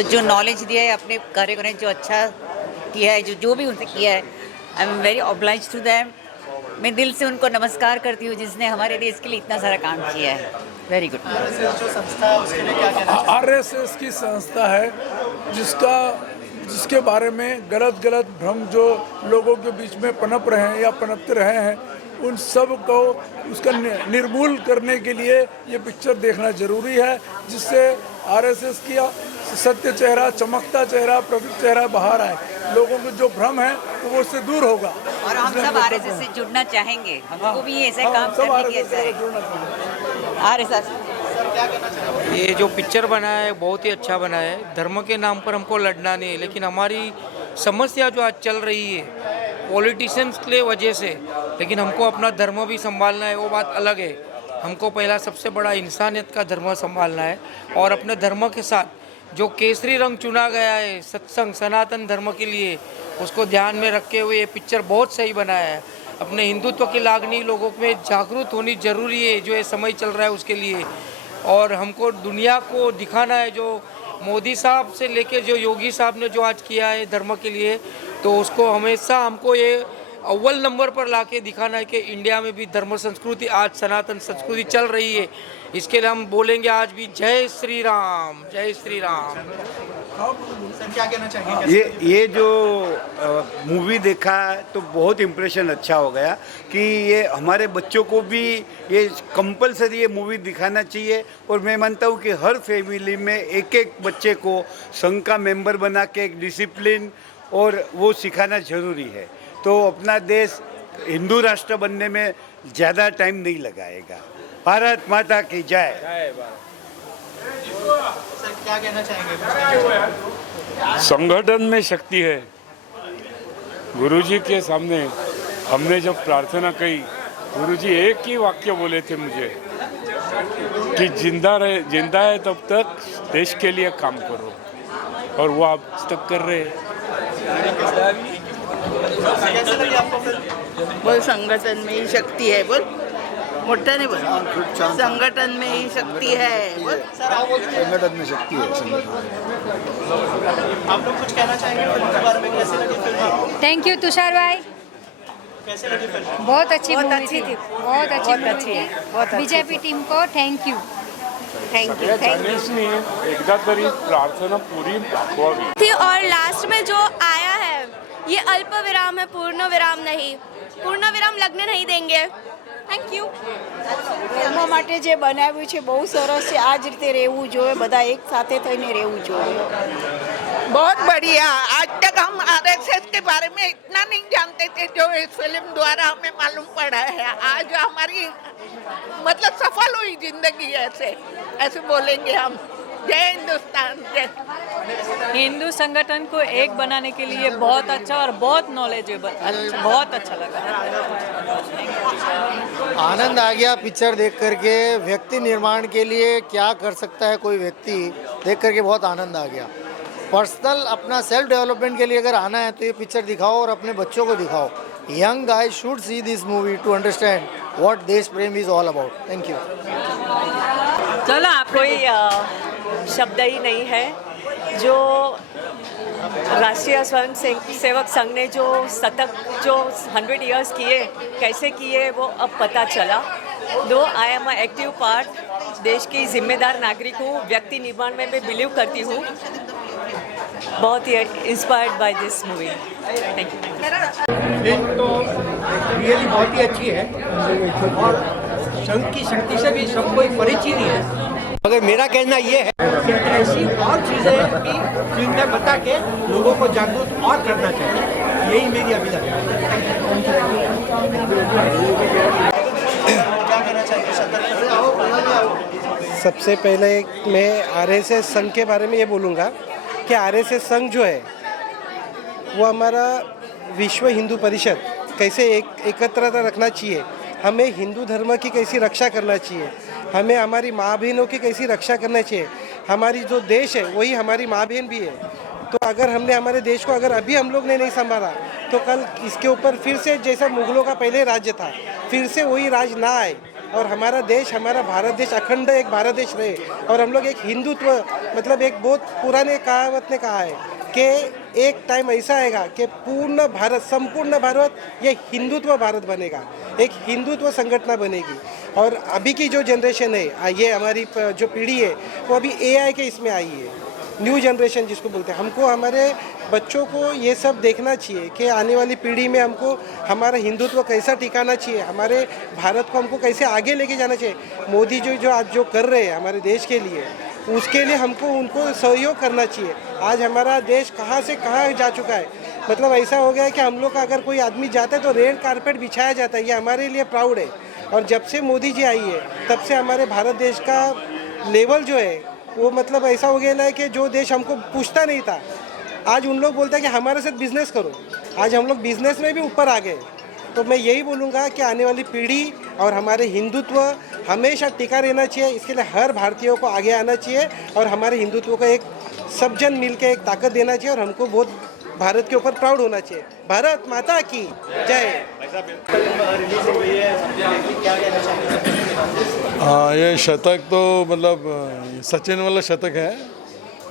और जो नॉलेज दिया है अपने कार्य ने जो अच्छा किया है, जो भी उनसे किया है, I am very oblige to them. मैं दिल से उनको नमस्कार करती हूँ जिसने हमारे देश के लिए इतना सारा काम किया है। Very good. जो संस्था है उसके लिए क्या कहना चाहिए? आरएसएस की संस्था है जिसके बारे में गलत भ्रम जो लोगों के बीच में पनप रहे हैं या पनपते रहे हैं, उन सब को उसका निर्मूल करने के लिए ये पिक्चर देखना जरूरी है, जिससे आरएसएस की सत्य चेहरा, चमकता चेहरा, प्रतीक चेहरा बाहर आए। लोगों को जो भ्रम है वो उससे दूर होगा। और हम सब आरएसएस से जुड़ना चाहेंगे, हमको भी ऐसे काम करने की ऐसा है। आरएसएस ये जो पिक्चर बना है बहुत ही अच्छा बना है। धर्म के नाम पर हमको लड़ना नहीं है, लेकिन हमारी समस्या जो आज चल रही है पॉलिटिशियंस के वजह से, लेकिन हमको अपना धर्म भी संभालना है, वो बात अलग है। हमको पहला सबसे बड़ा इंसानियत का धर्म संभालना है और अपने धर्म के साथ जो केसरी रंग चुना गया है सत्संग सनातन धर्म के लिए, उसको ध्यान में रखते हुए ये पिक्चर बहुत सही बनाया है। अपने हिंदुत्व की लागनी लोगों में जागरूक होनी जरूरी है, जो ये समय चल रहा है उसके लिए। और हमको दुनिया को दिखाना है, जो मोदी साहब से लेके जो योगी साहब ने जो आज किया है धर्म के लिए, तो उसको हमेशा हमको ये अव्वल नंबर पर लाके दिखाना है कि इंडिया में भी धर्म संस्कृति आज सनातन संस्कृति चल रही है। इसके लिए हम बोलेंगे आज भी जय श्री राम, जय श्री राम। सर क्या कहना चाहेंगे? ये जो मूवी देखा तो बहुत इम्प्रेशन अच्छा हो गया कि ये हमारे बच्चों को भी ये कंपलसरी ये मूवी दिखाना चाहिए। और मैं मानता हूँ कि हर फैमिली में एक एक बच्चे को संघ का मेंबर बना के एक डिसिप्लिन और वो सिखाना ज़रूरी है, तो अपना देश हिंदू राष्ट्र बनने में ज़्यादा टाइम नहीं लगाएगा। भारत माता की जय। सर क्या कहना चाहेंगे? संगठन में शक्ति है। गुरुजी के सामने हमने जब प्रार्थना की, गुरुजी एक ही वाक्य बोले थे मुझे कि जिंदा है तब तक देश के लिए काम करो, और वो आप तक कर रहे हैं। कैसे लगी आपको फिल्म? बोल संगठन में ही शक्ति है, बोल मोठा नहीं बोल, संगठन में ही शक्ति है, बोल संगठन में शक्ति है। आप लोग कुछ कहना चाहेंगे फिल्म के बारे में? कैसे लगी फिल्म आपको? थैंक यू तुषार भाई, कैसे लगी फिल्म? बहुत अच्छी मूवी थी, बहुत अच्छी थी। बीजेपी टीम को थैंक यू। गणेशनी एकदा तरी प्रार्थना पूरी दाखवावी थी। और लास्ट में जो आया है ये अल्प विराम है, पूर्ण विराम नहीं। पूर्ण विराम लगने नहीं देंगे। Thank you. ધર્મ માટે જે બનાવ્યું છે બહુ સરસ છે। આ જ રીતે રહેવું જોઈએ, બધા એક સાથે થઈને રહેવું જોઈએ। बहुत बढ़िया। आज तक हम आरएसएस के बारे में इतना नहीं जानते थे जो इस फिल्म द्वारा हमें मालूम पड़ा है। आज हमारी मतलब सफल हुई जिंदगी, ऐसे बोलेंगे हम। जय हिंदुस्तान, जय। हिंदू संगठन को एक बनाने के लिए बहुत अच्छा और बहुत नॉलेजेबल, बहुत अच्छा लगा। आनंद आ गया पिक्चर देख करके। व्यक्ति निर्माण के लिए क्या कर सकता है कोई व्यक्ति, देख करके बहुत आनंद आ गया। पर्सनल अपना सेल्फ डेवलपमेंट के लिए अगर आना है तो ये पिक्चर दिखाओ और अपने बच्चों को दिखाओ। Young guys should see this movie to understand what देश प्रेम is all about. Thank you. चलो, कोई शब्द ही नहीं है। जो राष्ट्रीय स्वयं सेवक संघ ने जो 100 इयर्स किए, कैसे किए वो अब पता चला। दो आई एम एक्टिव पार्ट, देश की जिम्मेदार नागरिक हूँ, व्यक्ति निर्माण में मैं बिलीव करती हूँ। बहुत ही inspired by this movie. Thank you. Film तो रियली बहुत ही अच्छी है और संघ की शक्ति से भी सब कोई परिचित ही है। मगर मेरा कहना ये है कि ऐसी और चीज़ें भी फिल्म में बता के लोगों को जागरूक और करना चाहिए, यही मेरी अभिलाषा है। सबसे पहले मैं आरएसएस संघ के बारे में ये बोलूँगा कि आरएसएस संघ जो है वो हमारा विश्व हिंदू परिषद कैसे एकत्रता रखना चाहिए, हमें हिंदू धर्म की कैसी रक्षा करना चाहिए, हमें हमारी माँ बहनों की कैसी रक्षा करना चाहिए। हमारी जो देश है वही हमारी माँ बहन भी है। तो अगर हमने हमारे देश को अगर अभी हम लोग ने नहीं संभाला तो कल इसके ऊपर फिर से जैसा मुगलों का पहले राज्य था फिर से वही राज ना आए, और हमारा देश, हमारा भारत देश अखंड एक भारत देश रहे। और हम लोग एक हिंदुत्व, मतलब एक बहुत पुराने कहावत ने कहा है कि एक टाइम ऐसा आएगा कि पूर्ण भारत, संपूर्ण भारत ये हिंदुत्व भारत बनेगा, एक हिंदुत्व संगठन बनेगी। और अभी की जो जनरेशन है, ये हमारी जो पीढ़ी है, वो अभी AI के इसमें आई है, न्यू जनरेशन जिसको बोलते हैं। हमको हमारे बच्चों को ये सब देखना चाहिए कि आने वाली पीढ़ी में हमको हमारा हिंदुत्व कैसा टिकाना चाहिए, हमारे भारत को हमको कैसे आगे लेके जाना चाहिए। मोदी जो आज जो कर रहे हैं हमारे देश के लिए, उसके लिए हमको उनको सहयोग करना चाहिए। आज हमारा देश कहाँ से कहाँ जा चुका है, मतलब ऐसा हो गया है कि हम लोग का अगर कोई आदमी जाता है तो रेड कारपेट बिछाया जाता है, ये हमारे लिए प्राउड है। और जब से मोदी जी आई है तब से हमारे भारत देश का लेवल जो है वो मतलब ऐसा हो गया है कि जो देश हमको पूछता नहीं था, आज उन लोग बोलते हैं कि हमारे साथ बिजनेस करो। आज हम लोग बिजनेस में भी ऊपर आ गए। तो मैं यही बोलूँगा कि आने वाली पीढ़ी और हमारे हिंदुत्व हमेशा टिका रहना चाहिए। इसके लिए हर भारतीयों को आगे आना चाहिए और हमारे हिंदुत्व को एक सब जन मिल के एक ताकत देना चाहिए और हमको बहुत भारत के ऊपर प्राउड होना चाहिए। भारत माता की जय। रिलीज हो गई है, क्या कहना चाहेंगे? हाँ, ये शतक तो मतलब सचिन वाला शतक है,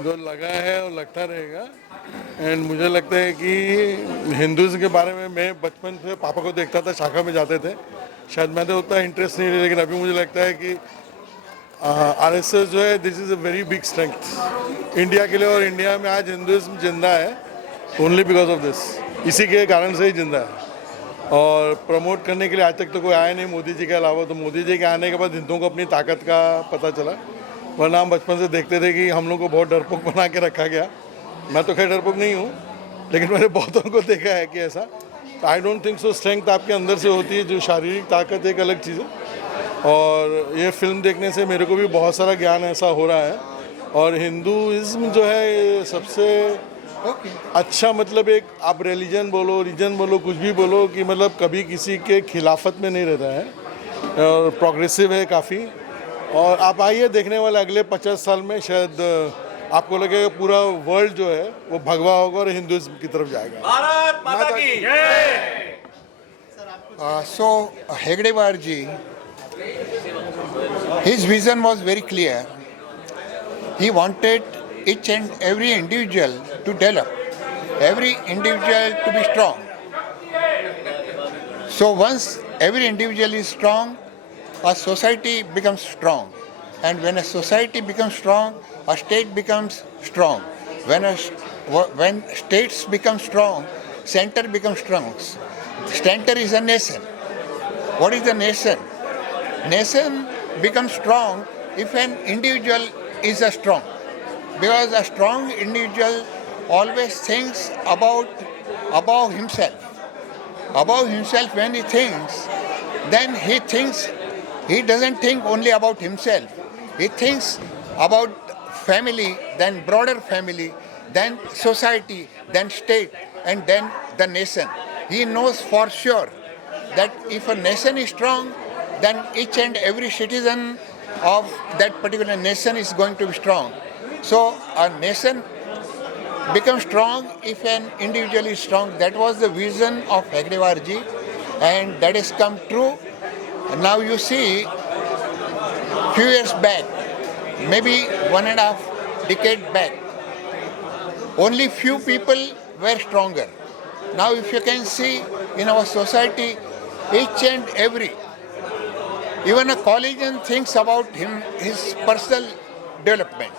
जो लगा है और लगता रहेगा। एंड मुझे लगता है कि हिंदुज़म के बारे में मैं बचपन से पापा को देखता था, शाखा में जाते थे, शायद मैं तो उतना इंटरेस्ट नहीं, लेकिन अभी मुझे लगता है कि RSS जो है, this is a very big strength India के लिए। और इंडिया में आज हिंदुज़म जिंदा है ओनली बिकॉज ऑफ दिस, इसी के कारण से ही जिंदा है। और प्रमोट करने के लिए आज तक तो कोई आया नहीं मोदी जी के अलावा। तो मोदी जी के आने के बाद हिंदुओं को अपनी ताकत का पता चला, वरना हम बचपन से देखते थे कि हम लोग को बहुत डरपोक बना के रखा गया। मैं तो खैर डरपोक नहीं हूँ, लेकिन मैंने बहुतों को देखा है कि ऐसा। I don't think so. Strength आपके अंदर से होती है, जो शारीरिक ताकत एक अलग चीज़ है। और ये फिल्म देखने से मेरे को भी बहुत सारा ज्ञान ऐसा हो रहा है। और हिंदुइज्म जो है सबसे अच्छा, मतलब एक आप रिलीजन बोलो, रीजन बोलो, कुछ भी बोलो, कि मतलब कभी किसी के खिलाफत में नहीं रहता है और प्रोग्रेसिव है काफ़ी। और आप आइए देखने वाले अगले 50 साल में शायद आपको लगेगा पूरा वर्ल्ड जो है वो भगवा होगा और हिंदुइज्म की तरफ जाएगा। भारत माता की जय। So Hegdewar ji, his vision was very clear. He wanted each and every individual to develop, every individual to be strong. So once every individual is strong, a society becomes strong. And when a society becomes strong, a state becomes strong. When states become strong, center becomes strong. Center is a nation. What is the nation? Nation becomes strong if an individual is a strong. Because a strong individual always thinks above himself. Above himself when he thinks, then he doesn't think only about himself. He thinks about family, then broader family, then society, then state, and then the nation. He knows for sure that if a nation is strong, then each and every citizen of that particular nation is going to be strong. So a nation becomes strong if an individual is strong. That was the vision of Hegdewar ji, and that has come true. And now you see, few years back, maybe 1.5 decade back, only few people were stronger. Now if you can see in our society, each and every, even a collegian thinks about his personal development.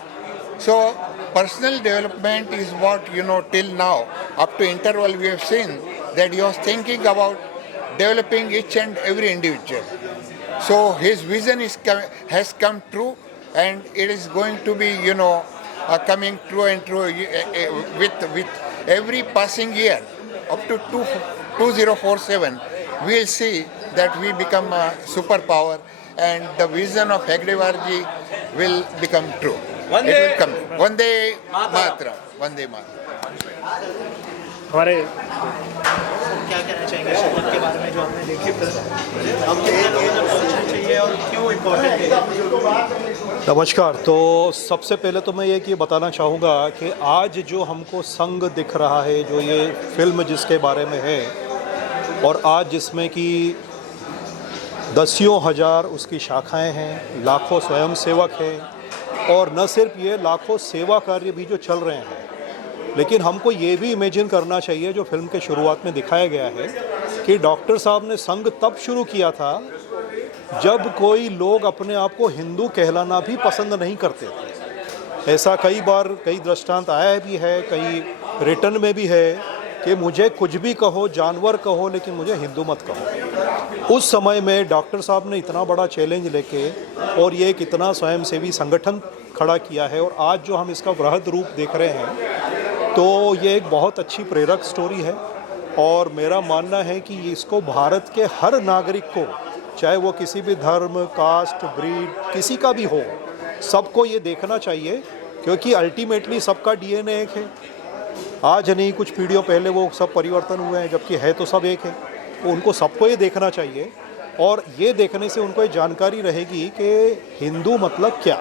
So personal development is what, till now, up to interval we have seen that he was thinking about developing each and every individual. So his vision has come true, and it is going to be, coming true and true with every passing year. Up to 2047, we will see that we become a superpower, and the vision of Hegdewar ji will become true. It will come. Vande Mataram. Vande Mataram. हमारे क्या कहना चाहेंगे शपथ के बारे में जो हमने देखी फिल्म? हम कितने लोगों तक पहुंचना चाहिए और क्यों इम्पोर्टेंट है? नमस्कार। तो सबसे पहले तो मैं ये बताना चाहूँगा कि आज जो हमको संग दिख रहा है, जो ये फिल्म जिसके बारे में है, और आज जिसमें कि दसियों हज़ार उसकी शाखाएं हैं, लाखों स्वयंसेवक हैं और न सिर्फ ये लाखों सेवा कार्य भी जो चल रहे हैं। लेकिन हमको ये भी इमेजिन करना चाहिए, जो फिल्म के शुरुआत में दिखाया गया है, कि डॉक्टर साहब ने संघ तब शुरू किया था जब कोई लोग अपने आप को हिंदू कहलाना भी पसंद नहीं करते थे। ऐसा कई बार कई दृष्टांत आया भी है, कई रिटर्न में भी है कि मुझे कुछ भी कहो, जानवर कहो, लेकिन मुझे हिंदू मत कहो। उस समय में डॉक्टर साहब ने इतना बड़ा चैलेंज लेके और ये एक इतना स्वयंसेवी संगठन खड़ा किया है, और आज जो हम इसका वृहद रूप देख रहे हैं, तो ये एक बहुत अच्छी प्रेरक स्टोरी है। और मेरा मानना है कि इसको भारत के हर नागरिक को, चाहे वो किसी भी धर्म, कास्ट, ब्रीड, किसी का भी हो, सबको ये देखना चाहिए, क्योंकि अल्टीमेटली सबका डीएनए एक है। आज नहीं, कुछ पीढ़ियों पहले वो सब परिवर्तन हुए हैं, जबकि है तो सब एक है। तो उनको सबको ये देखना चाहिए, और ये देखने से उनको ये जानकारी रहेगी कि हिंदू मतलब क्या।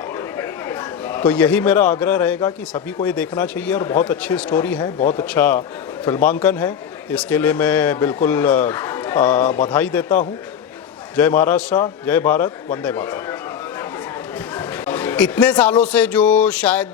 तो यही मेरा आग्रह रहेगा कि सभी को ये देखना चाहिए, और बहुत अच्छी स्टोरी है, बहुत अच्छा फिल्मांकन है। इसके लिए मैं बिल्कुल बधाई देता हूँ। जय महाराष्ट्र, जय भारत, वंदे मातरम। इतने सालों से जो शायद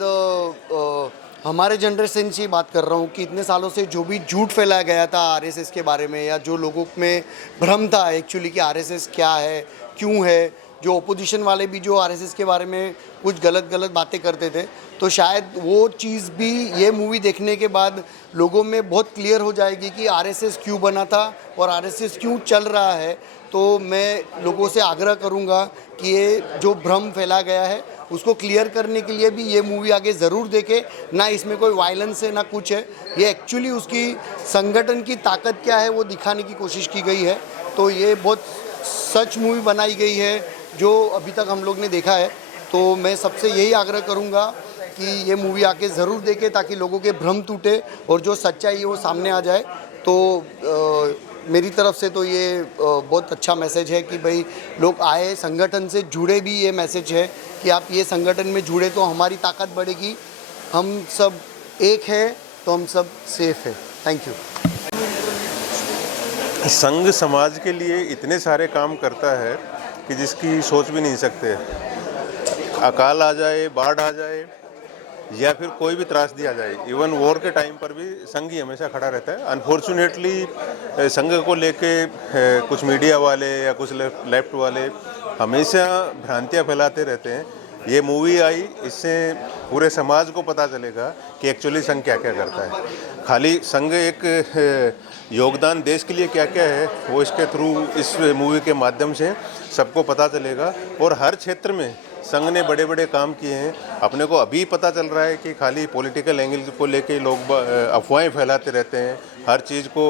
हमारे जनरेशन से बात कर रहा हूँ कि इतने सालों से जो भी झूठ फैलाया गया था आरएसएस के बारे में, या जो लोगों में भ्रम था एक्चुअली कि आरएसएस क्या है, क्यों है, जो ओपोजिशन वाले भी जो आरएसएस के बारे में कुछ गलत बातें करते थे, तो शायद वो चीज़ भी ये मूवी देखने के बाद लोगों में बहुत क्लियर हो जाएगी कि आरएसएस क्यों बना था और आरएसएस क्यों चल रहा है। तो मैं लोगों से आग्रह करूँगा कि ये जो भ्रम फैला गया है उसको क्लियर करने के लिए भी ये मूवी आगे ज़रूर देखें। ना इसमें कोई वायलेंस है, ना कुछ है, ये एक्चुअली उसकी संगठन की ताकत क्या है वो दिखाने की कोशिश की गई है। तो ये बहुत सच मूवी बनाई गई है जो अभी तक हम लोग ने देखा है। तो मैं सबसे यही आग्रह करूँगा कि ये मूवी आके ज़रूर देखें, ताकि लोगों के भ्रम टूटे और जो सच्चाई है वो सामने आ जाए। तो मेरी तरफ से तो ये बहुत अच्छा मैसेज है कि भाई लोग आए, संगठन से जुड़े भी। ये मैसेज है कि आप ये संगठन में जुड़े तो हमारी ताकत बढ़ेगी। हम सब एक है तो हम सब सेफ है। Thank you. संघ समाज के लिए इतने सारे काम करता है कि जिसकी सोच भी नहीं सकते। अकाल आ जाए, बाढ़ आ जाए, या फिर कोई भी त्रासदी आ जाए, इवन वॉर के टाइम पर भी संघ ही हमेशा खड़ा रहता है। अनफॉर्चुनेटली संघ को लेके कुछ मीडिया वाले या कुछ लेफ्ट वाले हमेशा भ्रांतियां फैलाते रहते हैं। ये मूवी आई, इससे पूरे समाज को पता चलेगा कि एक्चुअली संघ क्या क्या करता है। खाली संघ एक योगदान देश के लिए क्या क्या है वो इसके थ्रू, इस मूवी के माध्यम से सबको पता चलेगा। और हर क्षेत्र में संघ ने बड़े बड़े काम किए हैं। अपने को अभी पता चल रहा है कि खाली पॉलिटिकल एंगल को लेके लोग अफवाहें फैलाते रहते हैं। हर चीज़ को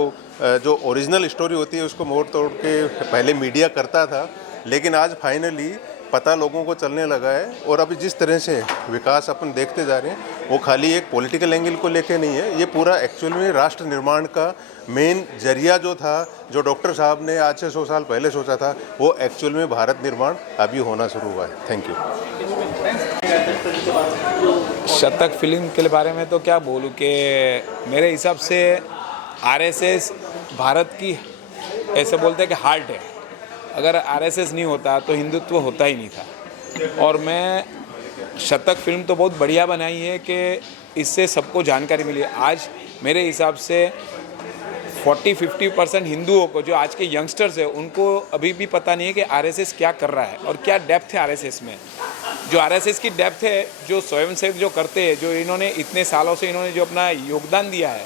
जो ओरिजिनल स्टोरी होती है उसको मोड़ तोड़ के पहले मीडिया करता था, लेकिन आज फाइनली पता लोगों को चलने लगा है। और अभी जिस तरह से विकास अपन देखते जा रहे हैं वो खाली एक पॉलिटिकल एंगल को लेके नहीं है, ये पूरा एक्चुअल में राष्ट्र निर्माण का मेन जरिया जो था, जो डॉक्टर साहब ने आज से 100 साल पहले सोचा था, वो एक्चुअल में भारत निर्माण अभी होना शुरू हुआ है। Thank you. शतक फिल्म के बारे में तो क्या बोलूँ कि मेरे हिसाब से आरएसएस भारत की, ऐसे बोलते हैं कि हार्ट है। अगर आरएसएस नहीं होता तो हिंदुत्व होता ही नहीं था। और मैं शतक फिल्म तो बहुत बढ़िया बनाई है कि इससे सबको जानकारी मिली। आज मेरे हिसाब से 40-50% हिंदुओं को, जो आज के यंगस्टर्स हैं, उनको अभी भी पता नहीं है कि आरएसएस क्या कर रहा है और क्या डेप्थ है आरएसएस में। जो आरएसएस की डेप्थ है, जो स्वयंसेवक जो करते हैं, जो इन्होंने इतने सालों से इन्होंने जो अपना योगदान दिया है,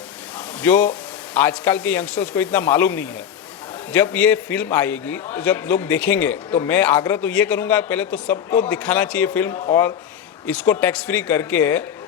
जो आजकल के यंगस्टर्स को इतना मालूम नहीं है। जब ये फिल्म आएगी, जब लोग देखेंगे, तो मैं आग्रह तो ये करूँगा, पहले तो सबको दिखाना चाहिए फिल्म, और इसको टैक्स फ्री करके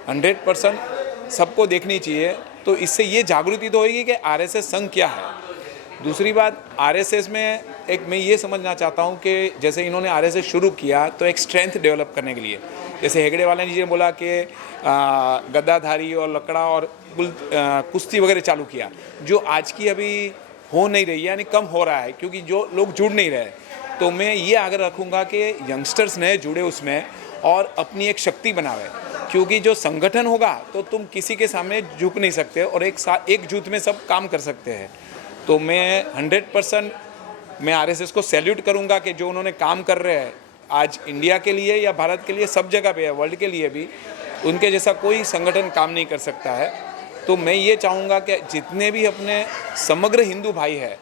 100% सबको देखनी चाहिए। तो इससे ये जागृति तो होगी कि आरएसएस संघ क्या है। दूसरी बात, आरएसएस में एक मैं ये समझना चाहता हूँ कि जैसे इन्होंने आरएसएस शुरू किया तो एक स्ट्रेंथ डेवलप करने के लिए, जैसे हेगड़े वाले जी ने बोला कि गद्दाधारी और लकड़ा और कुश्ती वगैरह चालू किया, जो आज की अभी हो नहीं रही है, यानी कम हो रहा है, क्योंकि जो लोग जुड़ नहीं रहे। तो मैं ये आग्रह रखूँगा कि यंगस्टर्स नए जुड़े उसमें और अपनी एक शक्ति बनावे, क्योंकि जो संगठन होगा तो तुम किसी के सामने झुक नहीं सकते और एक जुट में सब काम कर सकते हैं। तो मैं 100% मैं आरएसएस को सैल्यूट करूंगा कि जो उन्होंने काम कर रहे हैं आज इंडिया के लिए या भारत के लिए, सब जगह पे है, वर्ल्ड के लिए भी उनके जैसा कोई संगठन काम नहीं कर सकता है। तो मैं ये चाहूँगा कि जितने भी अपने समग्र हिंदू भाई है,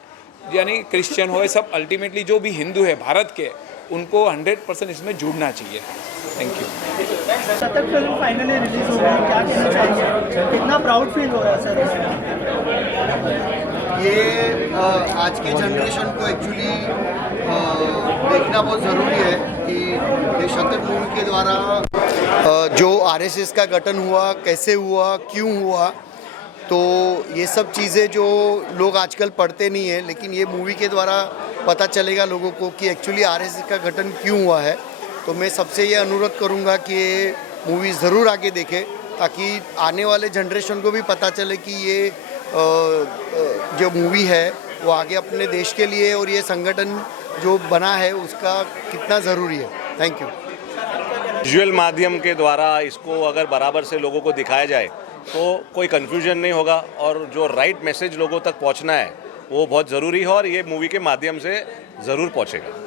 यानी क्रिश्चियन हो, सब अल्टीमेटली जो भी हिंदू है भारत के, उनको 100% इसमें जुड़ना चाहिए। Thank you. शतक फिल्म फाइनली रिलीज हो गई, क्या कहना चाहेंगे, कितना प्राउड फील हो रहा है सर? ये आज के जनरेशन को एक्चुअली देखना बहुत ज़रूरी है कि ये शतक मूवी के द्वारा जो आरएसएस का गठन हुआ, कैसे हुआ, क्यों हुआ, तो ये सब चीज़ें जो लोग आजकल पढ़ते नहीं हैं, लेकिन ये मूवी के द्वारा पता चलेगा लोगों को कि एक्चुअली आरएसएस का गठन क्यों हुआ है। तो मैं सबसे ये अनुरोध करूँगा कि ये मूवी ज़रूर आगे देखें, ताकि आने वाले जनरेशन को भी पता चले कि ये जो मूवी है वो आगे अपने देश के लिए और ये संगठन जो बना है उसका कितना ज़रूरी है। Thank you. विजुअल माध्यम के द्वारा इसको अगर बराबर से लोगों को दिखाया जाए तो कोई कन्फ्यूजन नहीं होगा और जो राइट मैसेज लोगों तक पहुंचना है वो बहुत ज़रूरी है और ये मूवी के माध्यम से ज़रूर पहुंचेगा।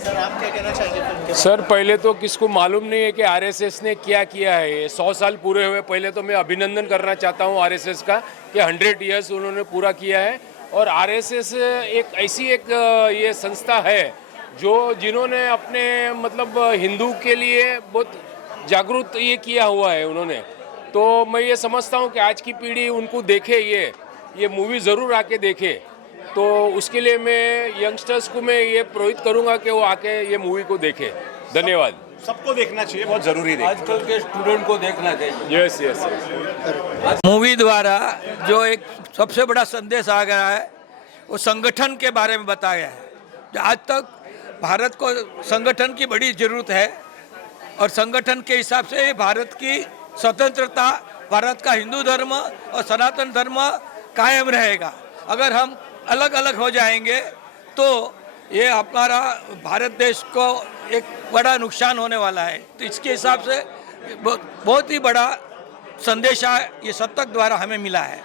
सर आप क्या कहना चाहेंगे? सर पहले तो किसको मालूम नहीं है कि आरएसएस ने क्या किया है। ये 100 साल पूरे हुए, पहले तो मैं अभिनंदन करना चाहता हूँ आरएसएस का कि 100 ईयर्स उन्होंने पूरा किया है। और आरएसएस एक ऐसी एक ये संस्था है जो जिन्होंने अपने मतलब हिंदू के लिए बहुत जागरूक ये किया हुआ है उन्होंने। तो मैं ये समझता हूँ कि आज की पीढ़ी उनको देखे, ये मूवी ज़रूर आके देखे। तो उसके लिए मैं यंगस्टर्स को मैं ये प्रोहित करूँगा कि वो आके ये मूवी को देखे। धन्यवाद। सबको देखना चाहिए, बहुत ज़रूरी है। आजकल के स्टूडेंट को देखना चाहिए। Yes yes. मूवी द्वारा जो एक सबसे बड़ा संदेश आ गया है वो संगठन के बारे में बताया है। आज तक भारत को संगठन की बड़ी ज़रूरत है और संगठन के हिसाब से भारत की स्वतंत्रता, भारत का हिंदू धर्म और सनातन धर्म कायम रहेगा। अगर हम अलग अलग हो जाएंगे तो ये हमारा भारत देश को एक बड़ा नुकसान होने वाला है। तो इसके हिसाब से बहुत ही बड़ा संदेश ये शतक द्वारा हमें मिला है।